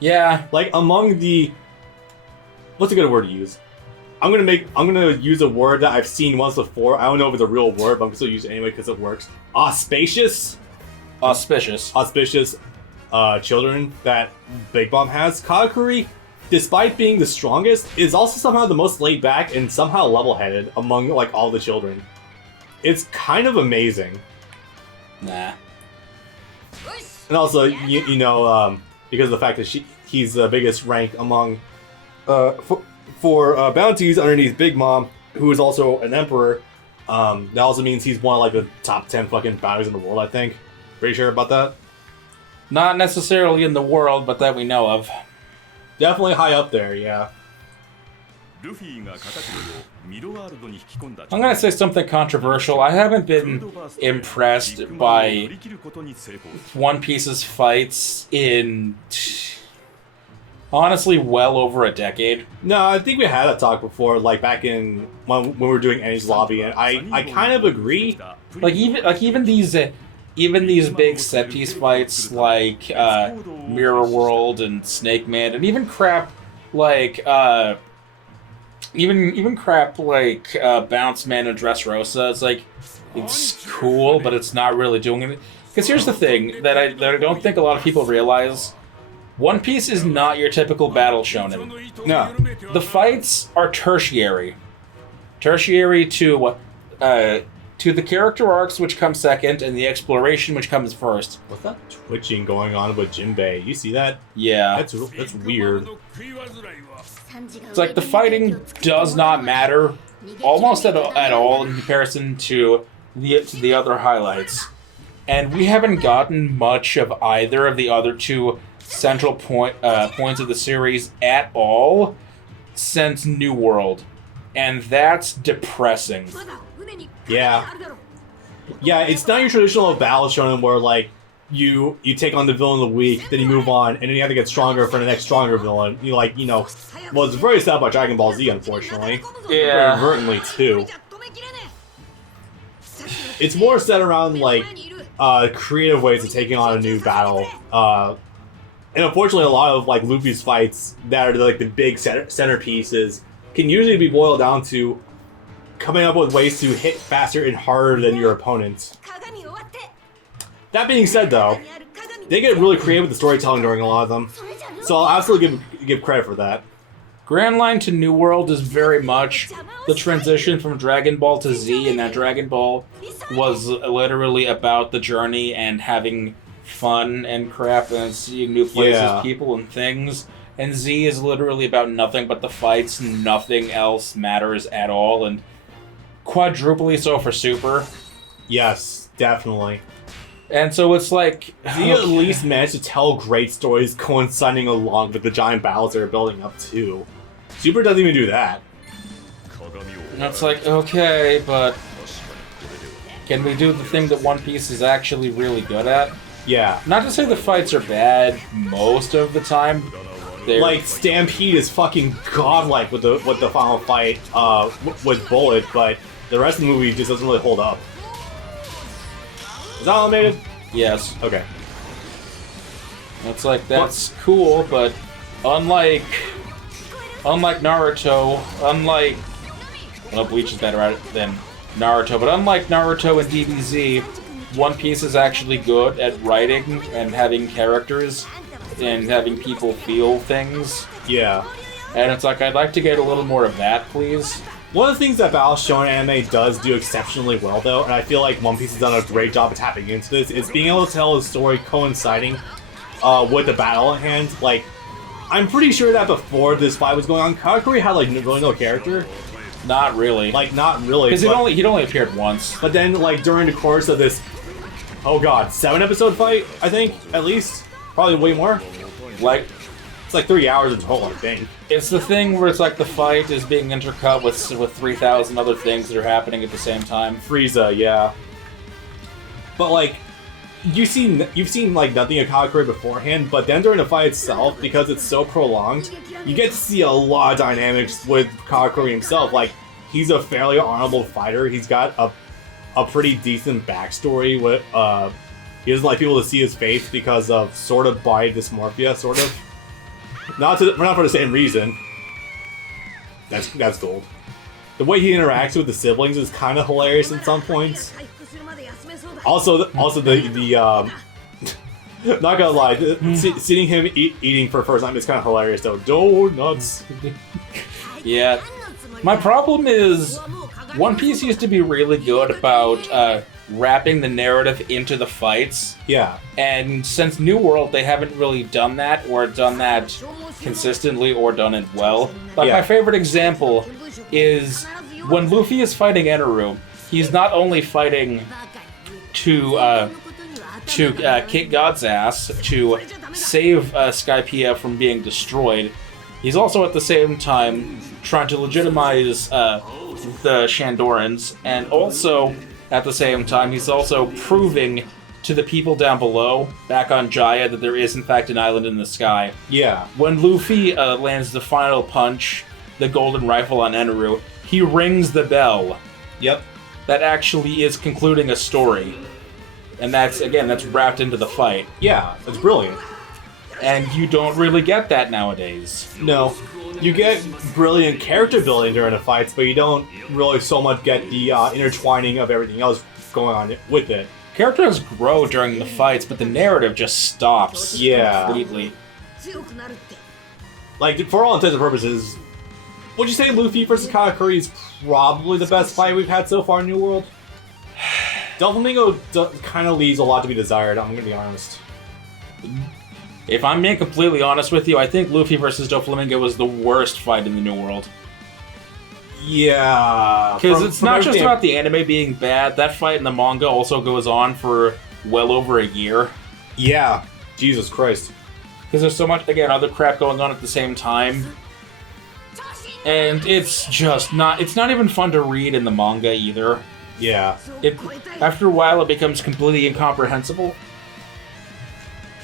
Yeah. Like, among the... What's a good word to use? I'm gonna use a word that I've seen once before. I don't know if it's a real word, but I'm still use it anyway because it works. Auspicious children that Big Mom has. Katakuri, despite being the strongest, is also somehow the most laid back and somehow level-headed among like all the children. It's kind of amazing. Nah. And also, you know, because of the fact that he's the biggest rank among for bounties underneath Big Mom, who is also an emperor. That also means he's one of like the top 10 fucking bounties in the world, I think. Pretty sure about that? Not necessarily in the world, but that we know of. Definitely high up there, yeah. I'm gonna say something controversial. I haven't been impressed by One Piece's fights in honestly well over a decade. No, I think we had a talk before, like back in when we were doing Eni's Lobby, and I kind of agree. Like even these big set piece fights like Mirror World and Snakeman, and even crap like Boundman and Dressrosa. It's like it's cool, but it's not really doing it. Because here's the thing that I don't think a lot of people realize: One Piece is not your typical battle shonen. No, the fights are tertiary to the character arcs, which come second, and the exploration, which comes first. What's that twitching going on with Jinbei? You see that? Yeah. That's weird. It's like the fighting does not matter almost at all in comparison to the other highlights. And we haven't gotten much of either of the other two central points of the series at all since New World. And that's depressing. Yeah. Yeah, it's not your traditional battle shonen where like you take on the villain of the week, then you move on, and then you have to get stronger for the next stronger villain. Well, it's very sad about Dragon Ball Z, unfortunately. Yeah. Inadvertently, too. It's more set around, like, creative ways of taking on a new battle. And unfortunately, a lot of, like, Luffy's fights that are, like, the big centerpieces can usually be boiled down to coming up with ways to hit faster and harder than your opponents. That being said, though, they get really creative with the storytelling during a lot of them, so I'll absolutely give credit for that. Grand Line to New World is very much the transition from Dragon Ball to Z, and that Dragon Ball was literally about the journey and having fun and crap and seeing new places, people, and things. And Z is literally about nothing but the fights, nothing else matters at all, and quadruply so for Super. Yes, definitely. And so it's like... He at least managed to tell great stories coinciding along with the giant battles they're building up to. Super doesn't even do that. And it's like, okay, but... can we do the thing that One Piece is actually really good at? Yeah. Not to say the fights are bad most of the time. Like, Stampede is fucking godlike with the final fight with Bullet, but the rest of the movie just doesn't really hold up. Is that animated? Yes. Okay. It's like, that's cool, but unlike Naruto, well, Bleach is better at it than Naruto, but unlike Naruto and DBZ, One Piece is actually good at writing and having characters and having people feel things. Yeah. And it's like, I'd like to get a little more of that, please. One of the things that Battle Shonen anime does do exceptionally well, though, and I feel like One Piece has done a great job of tapping into this, is being able to tell a story coinciding with the battle at hand. Like, I'm pretty sure that before this fight was going on, Katakuri had, like, really no character. Not really. Like, not really. Because he'd only appeared once. But then, like, during the course of this, 7-episode fight, I think, at least. Probably way more. Like... it's like 3 hours in total, I think. It's the thing where it's like the fight is being intercut with 3,000 other things that are happening at the same time. Frieza, yeah. But like, you've seen like nothing of Katakuri beforehand, but then during the fight itself, because it's so prolonged, you get to see a lot of dynamics with Katakuri himself. Like, he's a fairly honorable fighter. He's got a pretty decent backstory. With he doesn't like people to see his face because of sort of body dysmorphia, sort of. not for the same reason. That's gold. The way he interacts with the siblings is kind of hilarious at some points. Also, the not gonna lie, seeing him eating for the first time is kind of hilarious though. Donuts. Yeah. My problem is, One Piece used to be really good about wrapping the narrative into the fights. Yeah. And since New World, they haven't really done that, or done that consistently, or done it well. Like, my favorite example is when Luffy is fighting Eneru, he's not only fighting to kick God's ass, to save Skypiea from being destroyed, he's also at the same time trying to legitimize the Shandorans, and also at the same time he's also proving to the people down below, back on Jaya, that there is in fact an island in the sky. Yeah. When Luffy lands the final punch, the golden rifle on Eneru, he rings the bell. Yep. That actually is concluding a story. And that's wrapped into the fight. Yeah, it's brilliant. And you don't really get that nowadays. No. You get brilliant character building during the fights, but you don't really so much get the intertwining of everything else going on with it. Characters grow during the fights, but the narrative just stops completely. Like, for all intents and purposes, would you say Luffy versus Katakuri is probably the best fight we've had so far in New World? Doflamingo kind of leaves a lot to be desired, I'm gonna be honest. If I'm being completely honest with you, I think Luffy versus Doflamingo was the worst fight in the New World. Yeah. Because it's not just about the anime being bad, that fight in the manga also goes on for well over a year. Yeah. Jesus Christ. Because there's so much, again, other crap going on at the same time. And it's just not, it's not even fun to read in the manga either. Yeah. After a while, it becomes completely incomprehensible.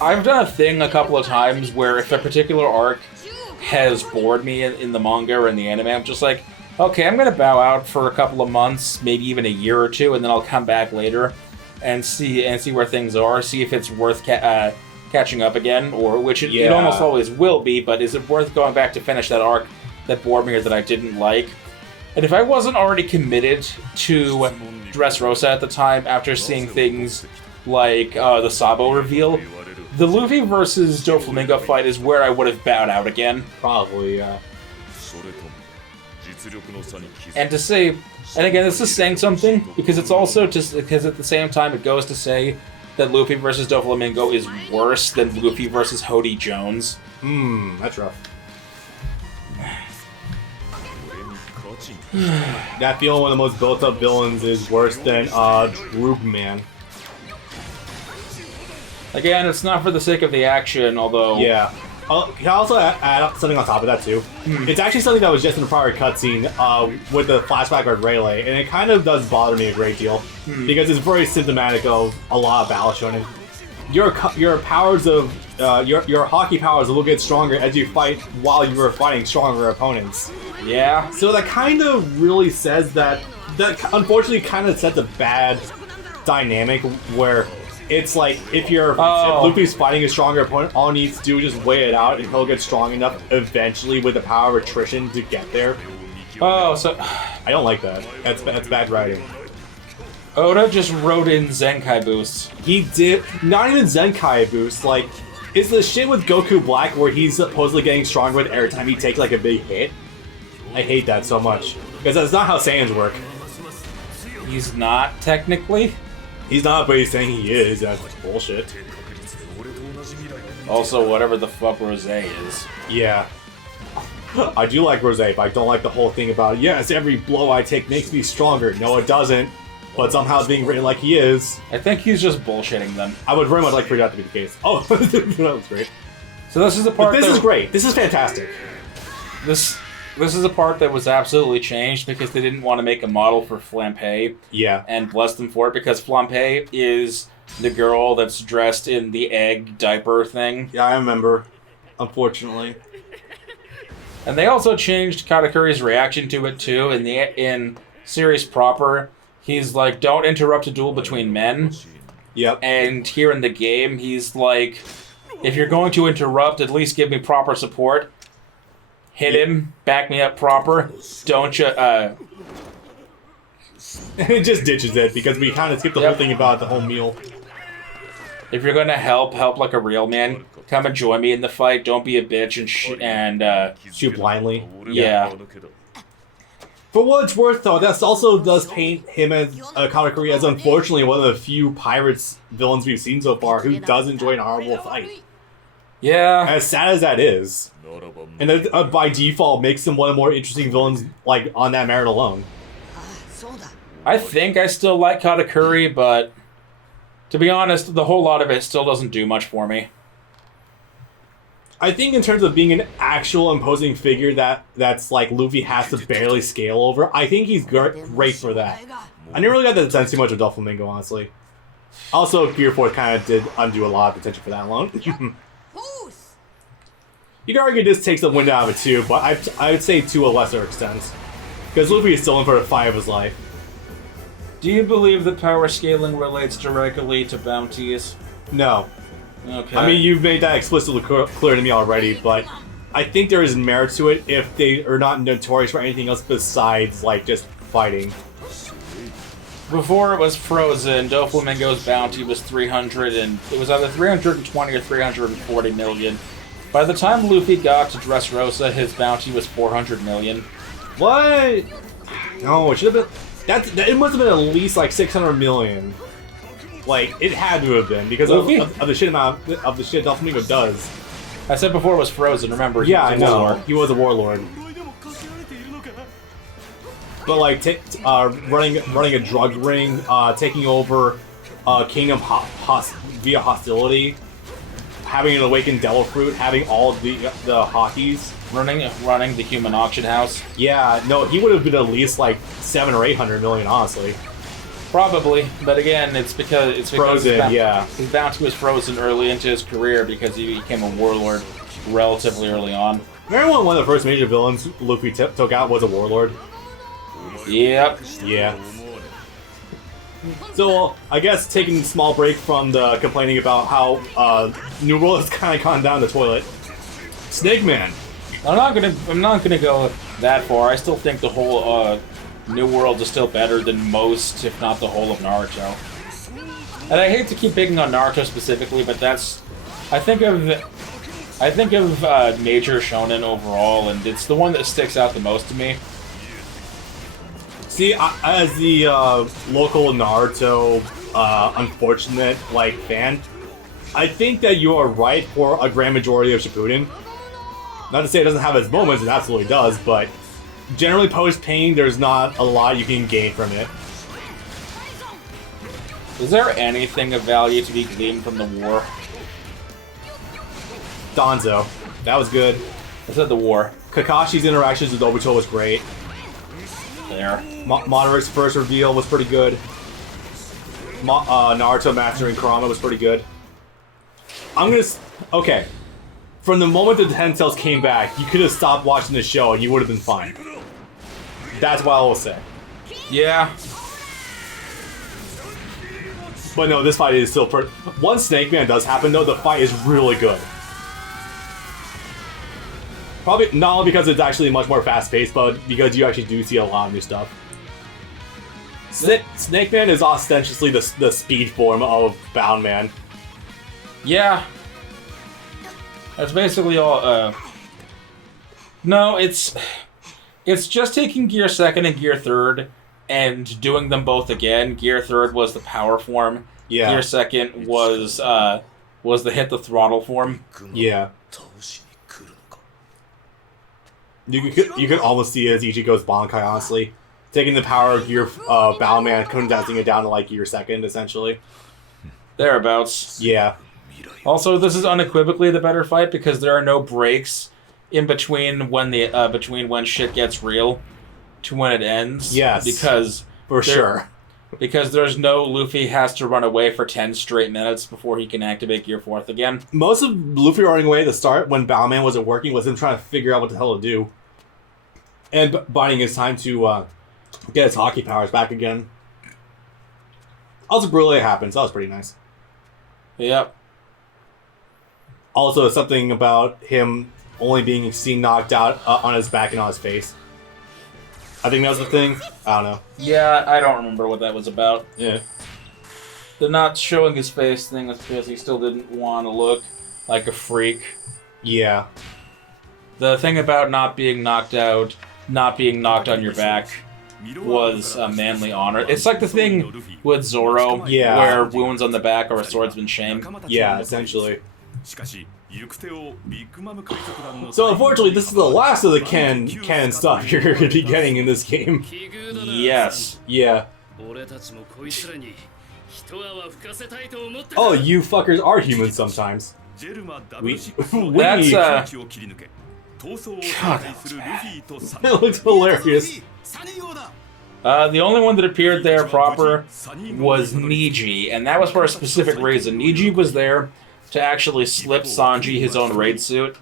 I've done a thing a couple of times where if a particular arc has bored me in the manga or in the anime, I'm just like, okay, I'm going to bow out for a couple of months, maybe even a year or two, and then I'll come back later and see where things are, see if it's worth catching up again, or which it almost always will be, but is it worth going back to finish that arc that bored me or that I didn't like? And if I wasn't already committed to Dressrosa at the time, after seeing things like the Sabo reveal, the Luffy versus Doflamingo fight is where I would have bowed out again. Probably, yeah. And to say, and again, this is saying something, because it's also just, because at the same time it goes to say that Luffy versus Doflamingo is worse than Luffy versus Hody Jones. That's rough. That feeling one of the most built-up villains is worse than Droogman. Again, it's not for the sake of the action, although... Yeah. Can I also add something on top of that, too? It's actually something that was just in the prior cutscene with the flashback of Rayleigh, and it kind of does bother me a great deal, because it's very symptomatic of a lot of battle shonen. Your powers of... your hockey powers will get stronger as you fight while you are fighting stronger opponents. Yeah. So that kind of really says that unfortunately kind of sets a bad dynamic where it's like if Luffy's fighting a stronger opponent, all he needs to do is just wait it out and he'll get strong enough eventually with the power of attrition to get there. Oh, so... I don't like that. That's bad writing. Oda just wrote in Zenkai boosts. He did... Not even Zenkai boosts, like... It's the shit with Goku Black where he's supposedly getting stronger with every time he takes like a big hit. I hate that so much. Because that's not how Saiyans work. He's not, technically. He's not, but he's saying he is. That's bullshit. Also, whatever the fuck Rose is. Yeah. I do like Rose, but I don't like the whole thing about, yes, every blow I take makes me stronger. No, it doesn't. But somehow it's being written like he is. I think he's just bullshitting them. I would very much like for that to be the case. Oh, that was great. So this is the part This is great. This is fantastic. This is a part that was absolutely changed because they didn't want to make a model for Flampe. Yeah. And bless them for it, because Flampe is the girl that's dressed in the egg diaper thing. Yeah, I remember. Unfortunately. And they also changed Katakuri's reaction to it too. In series proper, he's like, "Don't interrupt a duel between men." Yep. And here in the game, he's like, If you're going to interrupt, at least give me proper support. Hit him, back me up proper. Don't you, And it just ditches it because we kind of skipped the whole thing about the whole meal. If you're gonna help like a real man. Come and join me in the fight. Don't be a bitch and Shoot blindly. Yeah. For what it's worth, though, that also does paint him as Katakuri as unfortunately one of the few pirates villains we've seen so far who does enjoy an honorable fight. Yeah. As sad as that is, and that, by default makes him one of the more interesting villains, like on that merit alone. I think I still like Katakuri, but to be honest, the whole lot of it still doesn't do much for me. I think in terms of being an actual imposing figure that's like Luffy has to barely scale over, I think he's great for that. I never really got the sense too much of Doflamingo, honestly. Also, Gear 4 kind of did undo a lot of potential for that alone. You can argue this takes the wind out of it too, but I would say to a lesser extent. Because Luffy is still in for the fight of his life. Do you believe that power scaling relates directly to bounties? No. Okay. I mean, you've made that explicitly clear to me already, but I think there is merit to it if they are not notorious for anything else besides, like, just fighting. Before it was frozen, Doflamingo's bounty was 300 and it was either 320 or 340 million. By the time Luffy got to Dressrosa, his bounty was 400 million. What? No, it should have been. It must have been at least like 600 million. Like, it had to have been because of the shit amount of the shit Doflamingo does. I said before it was frozen. Remember? Yeah, I know. He was a warlord. But like, running a drug ring, taking over kingdom via hostility, having an awakened devil fruit, having all of the hockeys. Running the human auction house. Yeah, no, he would have been at least like 700 or 800 million, honestly. Probably, but again, it's because frozen. His bounty was frozen early into his career because he became a warlord relatively early on. Remember when one of the first major villains Luffy took out was a warlord? Yep. Yeah. So, I guess taking a small break from the complaining about how New World has kind of gone down the toilet. Snakeman. I'm not gonna go that far. I still think the whole New World is still better than most, if not the whole of Naruto. And I hate to keep picking on Naruto specifically, but I think of major shonen overall, and it's the one that sticks out the most to me. See, as the local Naruto unfortunate fan, I think that you are right for a grand majority of Shippuden. Not to say it doesn't have its moments, it absolutely does, but generally post-pain, there's not a lot you can gain from it. Is there anything of value to be gleaned from the war? Danzo. That was good. I said the war. Kakashi's interactions with Obito was great. There. Moderic's first reveal was pretty good. Naruto mastering Kurama was pretty good. Okay. From the moment the Ten Tails came back, you could have stopped watching the show and you would have been fine. That's what I will say. Yeah. But no, this fight is still once Snakeman does happen, though, the fight is really good. Probably not only because it's actually much more fast-paced, but because you actually do see a lot of new stuff. Snakeman is ostensibly the speed form of Boundman. Yeah. That's basically all, No, it's just taking Gear 2nd and Gear 3rd and doing them both again. Gear 3rd was the power form. Yeah. Gear 2nd was the hit the throttle form. Yeah. You could almost see it as Ichigo's Bankai, honestly. Taking the power of Gear Boundman, condensing it down to like Gear 2nd, essentially. Thereabouts. Yeah. Also, this is unequivocally the better fight because there are no breaks in between when shit gets real to when it ends. Yes. Because sure. Because there's no Luffy has to run away for 10 straight minutes before he can activate Gear 4th again. Most of Luffy running away at the start when Boundman wasn't working was him trying to figure out what the hell to do. And biding his time to get his hockey powers back again. Also, Brûlé happens. That was pretty nice. Yep. Also, something about him only being seen knocked out on his back and on his face. I think that was the thing. I don't know. Yeah, I don't remember what that was about. Yeah. The not showing his face thing was because he still didn't want to look like a freak. Yeah. The thing about not being knocked out, not being knocked on your back, was a manly honor. It's like the thing with Zoro, where wounds on the back are a swordsman's shame. Yeah, essentially. So unfortunately, this is the last of the canon stuff you're going to be getting in this game. Yes. Yeah. Oh, you fuckers are human sometimes. That's, God, that was bad. It looks hilarious. The only one that appeared there proper was Niji, and that was for a specific reason. Niji was there to actually slip Sanji his own raid suit,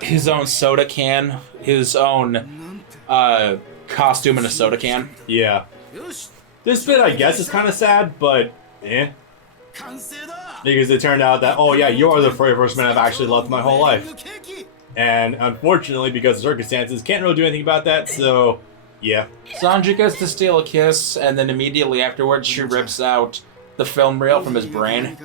his own soda can, his own costume in a soda can. Yeah. This bit, I guess, is kind of sad, but eh. Because it turned out that, oh yeah, you are the very first man I've actually loved my whole life. And unfortunately, because of circumstances, can't really do anything about that, so yeah. Sanji gets to steal a kiss, and then immediately afterwards she rips out the film reel from his brain.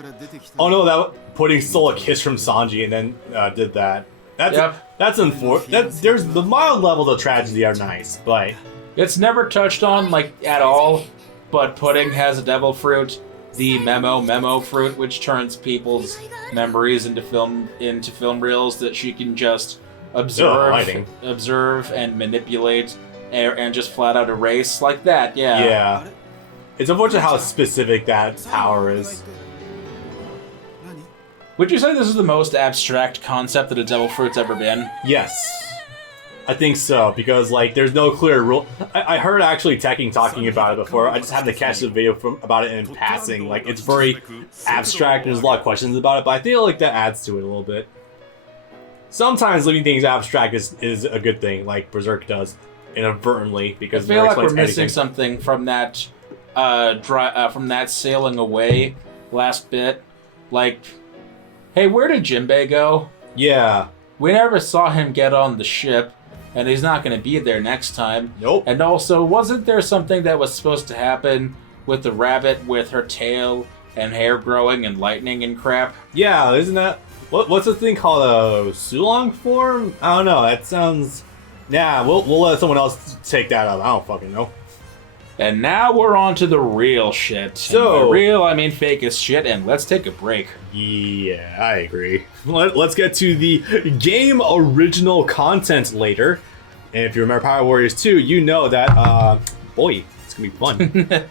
Oh no, stole a kiss from Sanji and then did that. That's unfortunate. There's the mild levels of tragedy are nice, but it's never touched on like at all. But Pudding has a devil fruit, the memo fruit, which turns people's memories into film reels that she can just observe and manipulate and just flat out erase like that. Yeah. Yeah. It's unfortunate how specific that power is. Would you say this is the most abstract concept that a devil fruit's ever been? Yes. I think so, because like there's no clear rule. I heard actually Tekking talking about it before. I just had to catch the video about it in passing. Like it's very abstract and there's a lot of questions about it, but I feel like that adds to it a little bit. Sometimes leaving things abstract is a good thing, like Berserk does inadvertently, because I feel like we're missing something from that sailing away last bit. Like, hey, where did Jinbei go? Yeah. We never saw him get on the ship, and he's not going to be there next time. Nope. And also, wasn't there something that was supposed to happen with the rabbit with her tail and hair growing and lightning and crap? Yeah, isn't that... What's the thing called a Sulong form? I don't know, that sounds... Nah, we'll let someone else take that up. I don't fucking know. And now we're on to the real shit. So, and by real, I mean fake as shit, and let's take a break. Yeah, I agree. Let's get to the game original content later. And if you remember Power Warriors 2, you know that, boy, it's gonna be fun.